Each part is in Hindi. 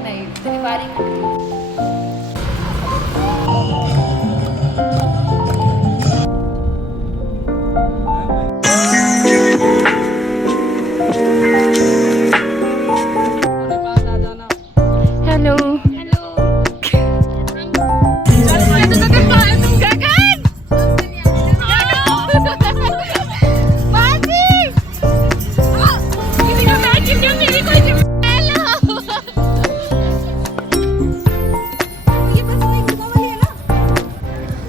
नहीं इतनी बारी हेलो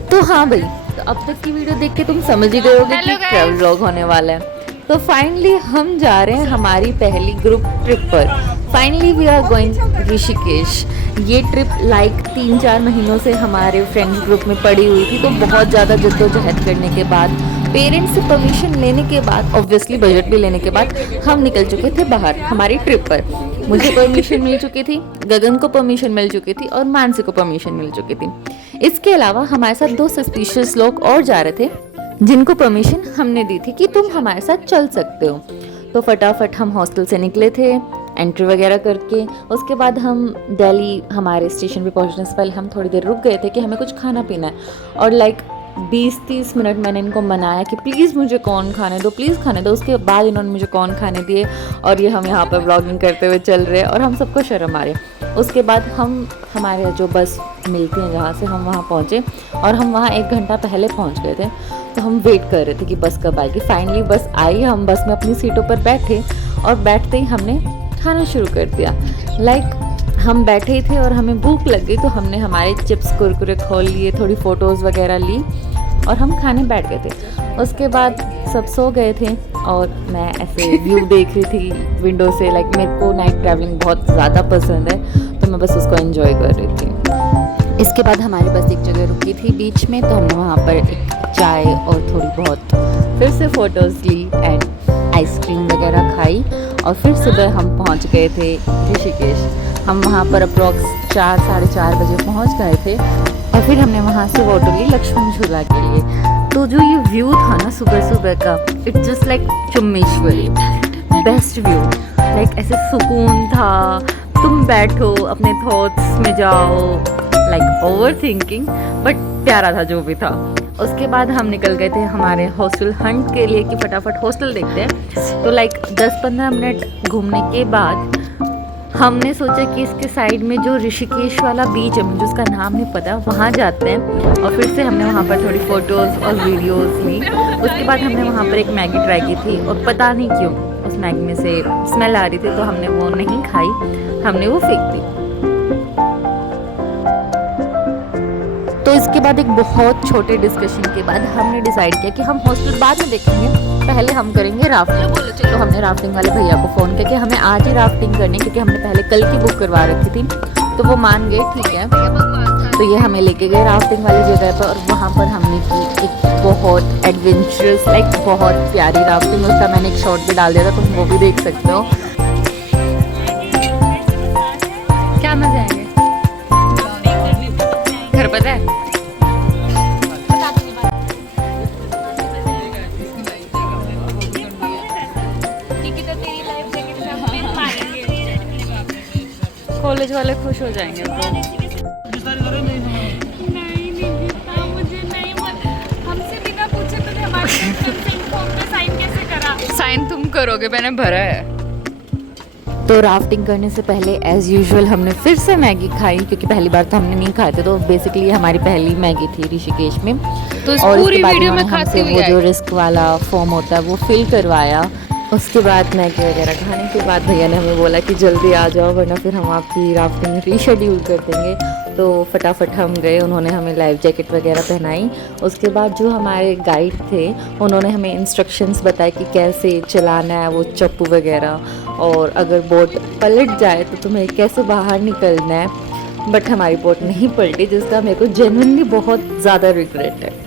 तो हाँ भाई, तो अब तक की वीडियो देख के तुम समझ ही गए होगे कि ट्रैवल व्लॉग होने वाला है। तो फाइनली हम जा रहे हैं हमारी पहली ग्रुप ट्रिप पर। Finally we are going Rishikesh. ये ट्रिप लाइक 3-4 महीनों से हमारे फ्रेंड्स ग्रुप में पड़ी हुई थी, तो बहुत ज़्यादा जद्दोजहद करने के बाद, पेरेंट्स से परमिशन लेने के बाद, ऑब्वियसली बजट भी लेने के बाद हम निकल चुके थे बाहर हमारी ट्रिप पर। मुझे परमिशन मिल चुकी थी, गगन को परमिशन मिल चुकी थी और मानसी को परमिशन मिल चुकी थी। इसके अलावा हमारे साथ 2 सस्पिशियस लोग और जा रहे थे, जिनको परमिशन हमने दी थी कि तुम हमारे साथ चल सकते हो। तो फटाफट हम हॉस्टल से निकले थे एंट्री वगैरह करके। उसके बाद हम दिल्ली हमारे स्टेशन पे पहुंचने से पहले हम थोड़ी देर रुक गए थे कि हमें कुछ खाना पीना है। और लाइक 20-30 मिनट मैंने इनको मनाया कि प्लीज़ मुझे कॉर्न खाने दो, प्लीज़ खाने दो। उसके बाद इन्होंने मुझे कॉर्न खाने दिए और ये हम यहाँ पर व्लॉगिंग करते हुए चल रहे हैं और हम सबको शर्म आ रही। उसके बाद हम हमारे जो बस मिलती हैं जहाँ से, हम वहाँ पहुँचे और हम वहाँ 1 घंटा पहले पहुँच गए थे। तो हम वेट कर रहे थे कि बस कब आएगी। फाइनली बस आई, हम बस में अपनी सीटों पर बैठे और बैठते ही हमने खाना शुरू कर दिया। लाइक हम बैठे ही थे और हमें भूख लग गई, तो हमने हमारे चिप्स कुरकुरे खोल लिए, थोड़ी फ़ोटोज़ वगैरह ली और हम खाने बैठ गए थे। उसके बाद सब सो गए थे और मैं ऐसे व्यू देख रही थी विंडो से। लाइक मेरे को नाइट ट्रैवलिंग बहुत ज़्यादा पसंद है, तो मैं बस उसको एंजॉय कर रही थी। इसके बाद हमारी बस एक जगह रुकी थी बीच में, तो हमने वहाँ पर एक चाय और थोड़ी बहुत फिर से फ़ोटोज़ ली एंड आइसक्रीम वगैरह खाई। और फिर सुबह हम पहुँच गए थे ऋषिकेश। हम वहाँ पर अप्रॉक्स 4-4:30 बजे पहुँच गए थे और फिर हमने वहाँ से ऑटो ली लक्ष्मण झूला के लिए। तो जो ये व्यू था ना सुबह सुबह का, इट्स जस्ट लाइक चुम्मेश्वरी, बेस्ट व्यू। लाइक ऐसे सुकून था, तुम बैठो अपने थॉट्स में जाओ, लाइक ओवर थिंकिंग, बट प्यारा था जो भी था। उसके बाद हम निकल गए थे हमारे हॉस्टल हंट के लिए कि फटाफट हॉस्टल देखते हैं। तो लाइक 10-15 मिनट घूमने के बाद हमने सोचा कि इसके साइड में जो ऋषिकेश वाला बीच है, मुझे उसका नाम नहीं पता, वहाँ जाते हैं। और फिर से हमने वहाँ पर थोड़ी फ़ोटोज़ और वीडियोज़ ली। उसके बाद हमने वहाँ पर एक मैगी ट्राई की थी और पता नहीं क्यों उस मैगी में से स्मेल आ रही थी, तो हमने वो नहीं खाई, हमने वो फेंक दी। तो इसके बाद एक बहुत छोटे डिस्कशन के बाद हमने डिसाइड किया कि हम हॉस्टल बाद में देखेंगे, पहले हम करेंगे राफ्टिंग। तो हमने राफ्टिंग वाले भैया को फ़ोन किया कि हमें आज ही राफ्टिंग करनी, क्योंकि हमने पहले कल की बुक करवा रखी थी। तो वो मान गए, ठीक है। तो ये हमें लेके गए राफ्टिंग वाली जगह पर और वहाँ पर हमने की एक बहुत एडवेंचरस, लाइक बहुत प्यारी राफ्टिंग। उसका मैंने एक शॉर्ट भी डाल दिया था, तुम वो भी देख सकते हो। क्या मजा आएगा, घर पता है। कॉलेज वाले खुश हो जाएंगे तो। हमसे बिना पूछे तूने हमारे फॉर्म पे साइन कैसे करा? साइन तुम करोगे, मैंने भरा है। तो राफ्टिंग करने से पहले एज़ यूजुअल हमने फिर से मैगी खाई, क्योंकि पहली बार तो हमने नहीं खाए थे। तो बेसिकली हमारी पहली मैगी थी ऋषिकेश में। तो इस और पूरी वीडियो में हमसे खाते वो हुए जो रिस्क वाला फॉर्म होता है वो फिल करवाया। उसके बाद मैगी वगैरह खाने के बाद भैया ने हमें बोला कि जल्दी आ जाओ, वरना फिर हम आपकी राफ्टिंग रीशेड्यूल कर देंगे। तो फटाफट हम गए, उन्होंने हमें लाइफ जैकेट वगैरह पहनाई। उसके बाद जो हमारे गाइड थे उन्होंने हमें इंस्ट्रक्शंस बताए कि कैसे चलाना है वो चप्पू वगैरह, और अगर बोट पलट जाए तो तुम्हें कैसे बाहर निकलना है। बट हमारी बोट नहीं पलटी, जिसका मेरे को जेन्युइनली बहुत ज़्यादा रिग्रेट है।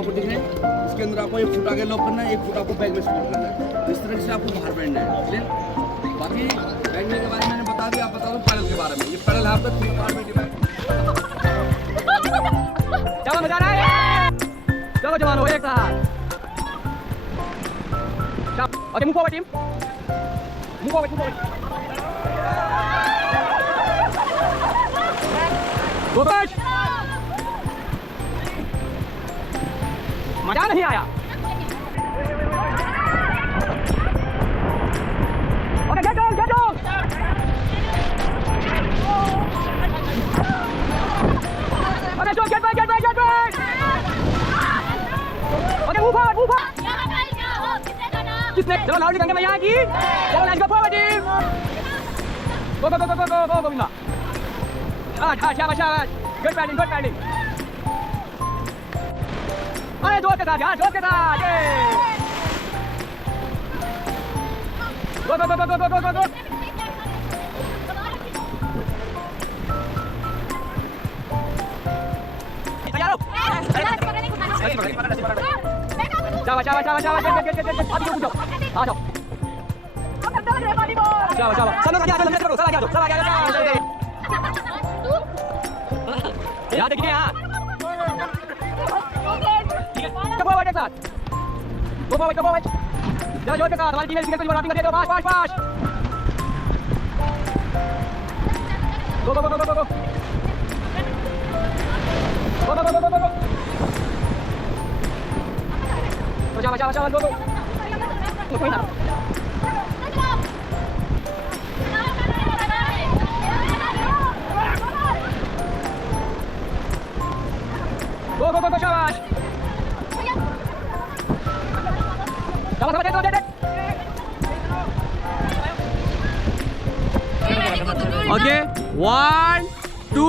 इसके अंदर आपको 1 फुट आगे लॉक करना है, 1 फुट आपको बैग में स्टोर करना है। इस तरह से आपको बाहर बैठना है। क्लियर? बाकी बैठने के बारे में मैंने बता दिया। आप बता दो पैडल के बारे में। ये पैडल है आपका 3 पार्ट में डिवाइड। चलो मजा आ रहा है। जवानों एक साथ। Okay move forward team, move forward, move forward. Go back. मजा नहीं आया। Okay get down, get down. Okay जो get back, get back, get back. Okay move forward, move forward. किसने चलो लाउडली कहेंगे मैं यहाँ की। चलो let's go forward team. Go go go go go go Govinda. शाबाश शाबाश, गुड बैटिंग, गुड बैटिंग। अरे जोर के साथ यार, जोर के साथ। गो go go go go go go गो। तैयार हो? शाबाश शाबाश शाबाश शाबाश, गेट गेट गेट गेट। आप पूछो, आ जाओ। शाबाश शाबाश, सब लोग आगे आ जाओ, सब आगे आ जाओ, सब आगे आ जाओ। यार देखिए यहाँ। कब फॉरवर्ड के साथ, गो फॉरवर्ड, गो फॉरवर्ड। चलो जोर के साथ, हमारी टीम ने विकेट को बनाती है, दो फास्ट फास्ट फास्ट। गो go go go go go go go go go go गो। शाबाश शाबाश शाबाश, गो गो। कोई ना। गो गो गो गो, शाबाश। शाबाश शाबाश, दे दे। ओके 1 2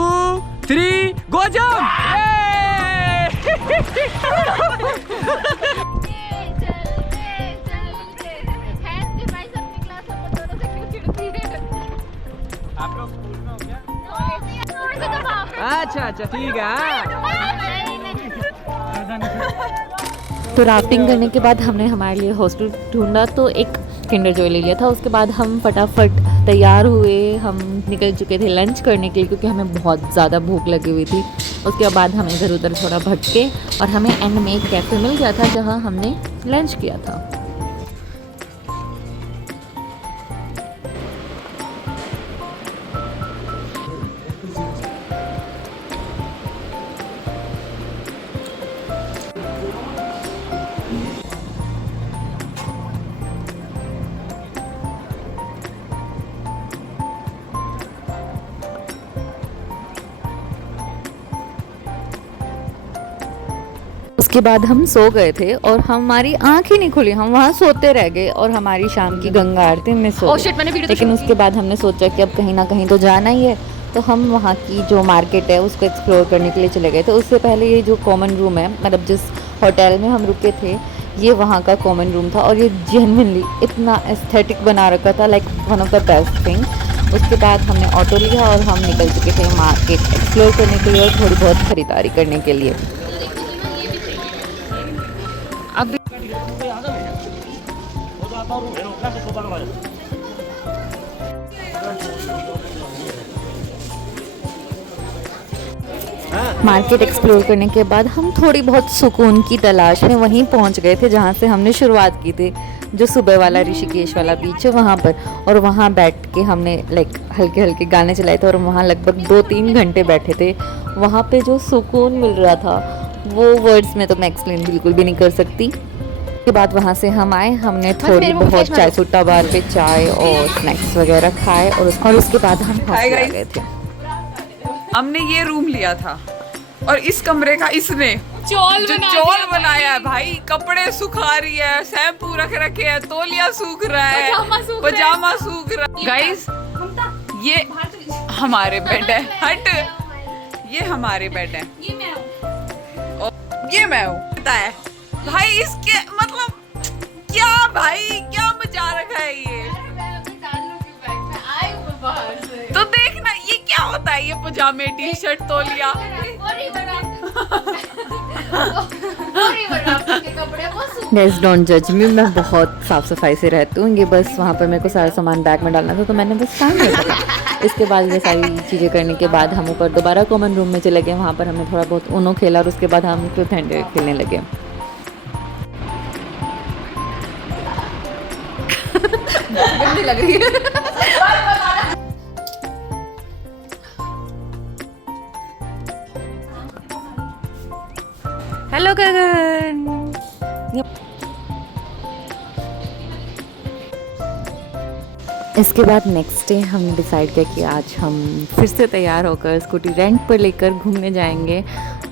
3 गो जंप। अच्छा अच्छा ठीक है। तो राफ्टिंग करने के बाद हमने हमारे लिए हॉस्टल ढूंढा, तो एक किंडर जॉय ले लिया था। उसके बाद हम फटाफट तैयार हुए, हम निकल चुके थे लंच करने के लिए क्योंकि हमें बहुत ज़्यादा भूख लगी हुई थी। उसके बाद हम इधर उधर थोड़ा भटके और हमें एंड में एक कैफ़े मिल गया था जहाँ हमने लंच किया था। उसके बाद हम सो गए थे और हमारी आँख ही नहीं खुली, हम वहाँ सोते रह गए और हमारी शाम की गंगा आरती मिस हो गई। लेकिन उसके बाद हमने सोचा कि अब कहीं ना कहीं तो जाना ही है, तो हम वहाँ की जो मार्केट है उसको एक्सप्लोर करने के लिए चले गए थे। उससे पहले ये जो कॉमन रूम है, मतलब जिस होटल में हम रुके थे, ये वहाँ का कॉमन रूम था और ये जेन्युइनली इतना एस्थेटिक बना रखा था, like one of the best thing. उसके बाद हमने ऑटो लिया और हम निकल चुके थे मार्केट एक्सप्लोर करने के लिए और थोड़ी बहुत खरीदारी करने के लिए। मार्केट एक्सप्लोर करने के बाद हम थोड़ी बहुत सुकून की तलाश में वहीं पहुंच गए थे जहां से हमने शुरुआत की थी, जो सुबह वाला ऋषिकेश वाला बीच है वहाँ पर। और वहाँ बैठ के हमने लाइक हल्के हल्के गाने चलाए थे और वहाँ लगभग 2-3 घंटे बैठे थे। वहाँ पे जो सुकून मिल रहा था वो वर्ड्स में तो मैं एक्सप्लेन बिल्कुल भी नहीं कर सकती। उसके बाद वहाँ से हम आए, हमने थोड़ी बहुत चाय सुट्टा बार पे चाय और स्नैक्स वगैरह खाए और उसके बाद हम हॉस्टल आ गए थे। हमने ये रूम लिया था और इस कमरे का इसने चौल बनाया है भाई। कपड़े सुखा रही है, शैम्पू रख रखे है, तौलिया सूख रहा है, पजामा सूख रहा है। गाइस ये हमारे बेड है, हट, ये हमारे बेड है, ये मैं हूँ। पता है भाई इसके मतलब क्या भाई, क्या मचा रखा है ये। तो देखना ये क्या होता है, ये पजामे टी शर्ट तौलिया। गाइस डोंट जज मी, मैं बहुत साफ सफाई से रहती हूँ। ये बस वहाँ पर मेरे को सारा सामान बैग में डालना था तो मैंने बस टाइम लिया। इसके बाद ये सारी चीज़ें करने के बाद हम ऊपर दोबारा कॉमन रूम में चले गए। वहाँ पर हमने थोड़ा बहुत ऊनो खेला और उसके बाद हम ट्रूथ एंड डेयर खेलने लगे। गंदी लग रही है। हेलो गगन। इसके बाद नेक्स्ट डे हमने डिसाइड किया कि आज हम फिर से तैयार होकर स्कूटी रेंट पर लेकर घूमने जाएंगे।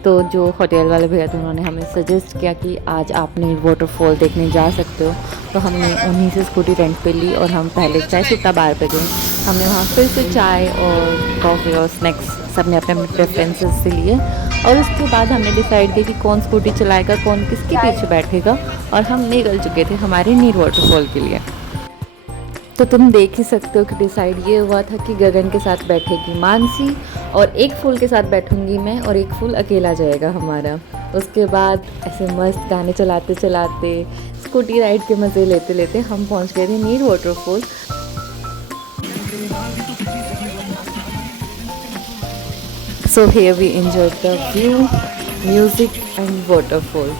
तो जो होटल वाले भैया थे उन्होंने हमें सजेस्ट किया कि आज आप नीर वाटरफॉल देखने जा सकते हो। तो हमने उन्हीं से स्कूटी रेंट पे ली और हम पहले चाय सुट्टा बार पे गए। हमने वहाँ फिर से चाय और कॉफ़ी और स्नैक्स सबने अपने अपने प्रेफरेंसेस से लिए और उसके बाद हमने डिसाइड किया कि कौन स्कूटी चलाएगा, कौन किसके पीछे बैठेगा, और हम निकल चुके थे हमारे नीर वाटरफॉल के लिए। तो तुम देख ही सकते हो कि डिसाइड ये हुआ था कि गगन के साथ बैठेगी मानसी और एक फूल के साथ बैठूंगी मैं और एक फूल अकेला जाएगा हमारा। उसके बाद ऐसे मस्त गाने चलाते चलाते स्कूटी राइड के मज़े लेते लेते हम पहुंच गए थे Neer waterfall. So here we enjoyed the view, music and waterfall.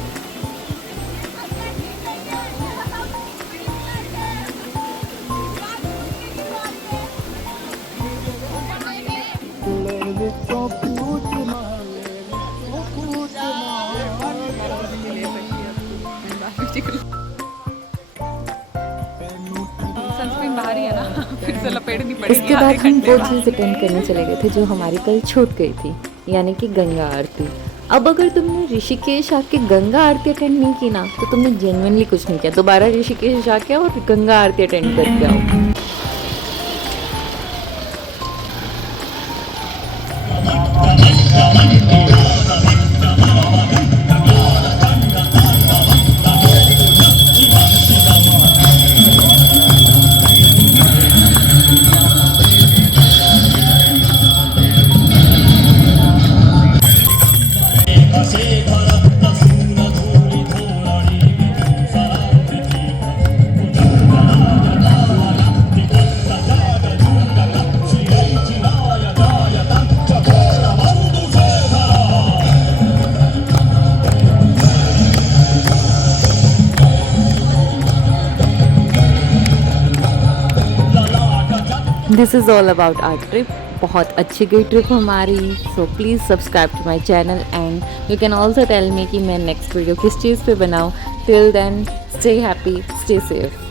Sunscreen बाहर ही है ना, फिर से लपेटनी पड़ेगी। इसके बाद हम वो चीज़ अटेंड करने चले गए थे जो हमारी कल छूट गई थी, यानी कि गंगा आरती। अब अगर तुमने ऋषिकेश आके गंगा आरती अटेंड नहीं की ना तो तुमने जेन्युइनली कुछ नहीं किया। दोबारा ऋषिकेश आके आओ और गंगा आरती अटेंड करके आओ। This is all about our trip. बहुत अच्छी गई ट्रिप हमारी। So please subscribe to my channel and you can also tell me कि मैं नेक्स्ट वीडियो किस चीज़ पे बनाऊँ। Till then stay happy, stay safe.